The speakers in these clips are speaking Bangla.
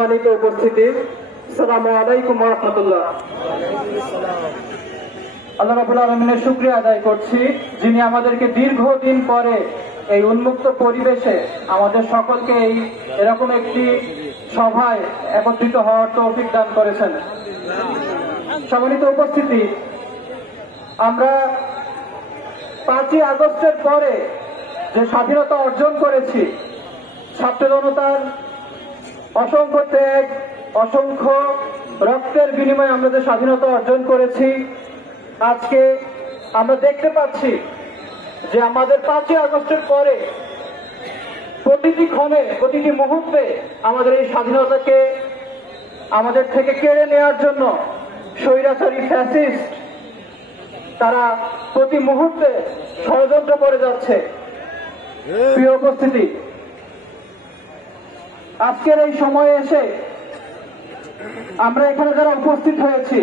সম্মানিত উপস্থিতি, আসসালামু আলাইকুম ওয়া রাহমাতুল্লাহ। আল্লাহ রাব্বুল আলামিনের শুকরিয়া আদায় করছি, যিনি আমাদেরকে দীর্ঘদিন পরে এই উন্মুক্ত পরিবেশে আমাদের সকলকে এরকম একটি সভায় একত্রিত হওয়ার তৌফিক দান করেছেন। সম্মানিত উপস্থিতি, আমরা 5ই আগস্টের পরে যে স্বাধীনতা অর্জন করেছি, ছাত্র জনতার অসংখ্য ত্যাগ, অসংখ্য রক্তের বিনিময়ে আমরা যে স্বাধীনতা অর্জন করেছি, আজকে আমরা দেখতে পাচ্ছি যে আমাদের 5ই আগস্টের পরে প্রতিটি ক্ষণে, প্রতিটি মুহূর্তে আমাদের এই স্বাধীনতাকে আমাদের থেকে কেড়ে নেওয়ার জন্য স্বৈরাচারী ফ্যাসিস্ট তারা প্রতি মুহূর্তে ষড়যন্ত্র করে যাচ্ছে। প্রিয় উপস্থিতি, আজকের এই সময়ে এসে আমরা এখানে যারা উপস্থিত হয়েছি,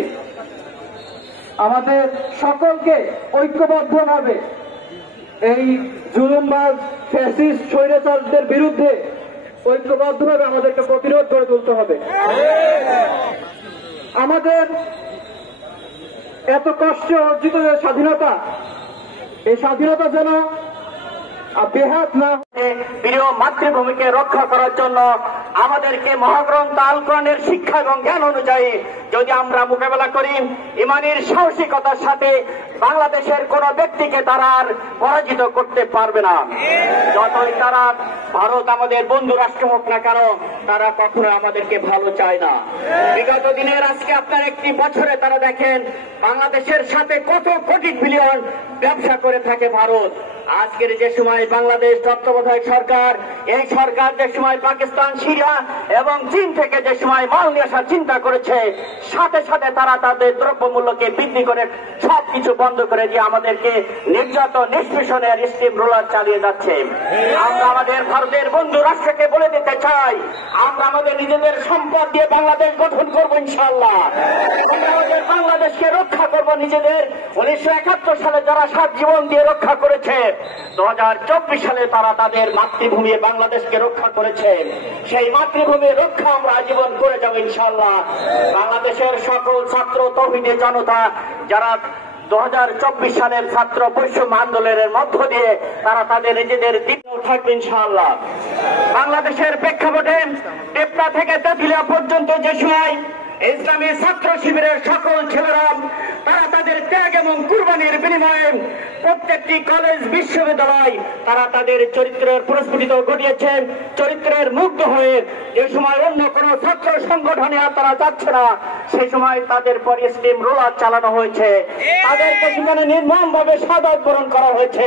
আমাদের সকলকে ঐক্যবদ্ধভাবে এই জুলুমবাজ ফ্যাসিস্ট স্বৈরাচারদের বিরুদ্ধে ঐক্যবদ্ধভাবে আমাদেরকে প্রতিরোধ করে তুলতে হবে। আমাদের এত কষ্টে অর্জিত যে স্বাধীনতা, এই স্বাধীনতা যেন বেহাত না হয়ে প্রিয় মাতৃভূমিকে রক্ষা করার জন্য আমাদেরকে মহাগ্রন্থ আল কোরআনের শিক্ষা এবং জ্ঞান অনুযায়ী যদি আমরা মোকাবেলা করি, ইমানের সাহসিকতার সাথে বাংলাদেশের কোন ব্যক্তিকে তারা আর পরাজিত করতে পারবে না। যতই তারা ভারত আমাদের বন্ধু রাষ্ট্র হোক না কেন, তারা কখনো আমাদেরকে ভালো চায় না। বিগত দিনের আজকে আপনার একটি বছরে তারা দেখেন বাংলাদেশের সাথে কত কোটি বিলিয়ন ব্যবসা করে থাকে ভারত। আজকের যে সময় বাংলাদেশ তত্ত্বাবধায়ক সরকার, এই সরকার যে সময় পাকিস্তান, সিরিয়া এবং চীন থেকে যে সময় মাল নিয়ে আসার চিন্তা করেছে, সাথে সাথে তারা তাদের দ্রব্যমূল্যকে বৃদ্ধি করে সবকিছু বন্ধ করে দিয়ে আমাদেরকে নির্যাতন, নিষ্পেষণের স্টিম রোলার চালিয়ে যাচ্ছে। আমরা আমাদের ভারতের বন্ধু রাষ্ট্রকে বলে দিতে চাই, আমরা আমাদের নিজেদের সম্পদ দিয়ে বাংলাদেশ গঠন করবো ইনশাআল্লাহ। আমরা আমাদের বাংলাদেশকে রক্ষা করবো নিজেদের। 1971 সালে যারা সাত জীবন দিয়ে রক্ষা করেছে, 2024 সালে তারা তাদের মাতৃভূমি বাংলাদেশকে রক্ষা করেছে। সেই মাতৃভূমির রক্ষা আমরা আজীবন করে যাব ইনশাআল্লাহ। বাংলাদেশের সকল ছাত্র তৌহিদি জনতা যারা 2024 সালের ছাত্র বৈষম্য আন্দোলনের মধ্য দিয়ে তারা তাদের নিজেদের দিন থাকবে ইনশাআল্লাহ। বাংলাদেশের প্রেক্ষাপটে টেপনা থেকে তেঁতুলিয়া পর্যন্ত যে সময় ইসলামী ছাত্র শিবিরের সকল ছেলেরা তারা তাদের ত্যাগ এবং কুরবানির বিনিময়ে প্রত্যেকটি কলেজ, বিশ্ববিদ্যালয় তারা তাদের চরিত্রের প্রস্ফুটিত ঘটিয়েছে। চরিত্রের মুগ্ধ হয়ে যে সময় অন্য কোন ছাত্র সংগঠনে আর তারা যাচ্ছে না, সেই সময় তাদের পর স্টিম রোলার চালানো হয়েছে। তাদেরকে সেখানে নির্মমভাবে শাহাদাত বরণ করা হয়েছে,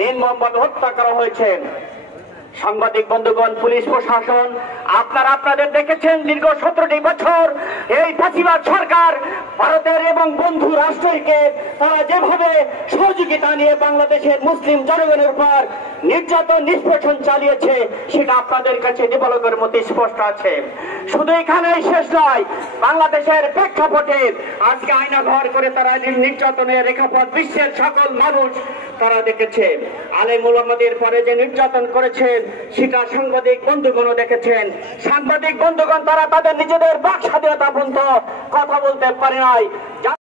নির্মমভাবে হত্যা করা হয়েছে। সাংবাদিক বন্ধুগণ, পুলিশ প্রশাসন, আপনারা আপনাদের দেখেছেন দীর্ঘ 17টি বছর এই ফাঁসিবাদ সরকার ভারতের এবং বন্ধু রাষ্ট্রকে তারা যেভাবে সহযোগিতা নিয়ে বাংলাদেশের মুসলিম জনগণের উপর নির্যাতন, নিষ্পেষণ চালিয়েছে, সেটা আপনাদের কাছে দিবালোকের মতো স্পষ্ট আছে। শুধু এখানেই শেষ নয়, বাংলাদেশের প্রেক্ষাপটে আজকে আয়না ঘর করে তারা নির্যাতনের রেখাপট বিশ্বের সকল মানুষ তারা দেখেছে। আলেম ওলামাদের পরে যে নির্যাতন করেছেন সেটা সাংবাদিক বন্ধুগণও দেখেছেন। সাংবাদিক বন্ধুগণ তারা তাদের নিজেদের বাক স্বাধীনতা পর্যন্ত কথা বলতে পারে নাই।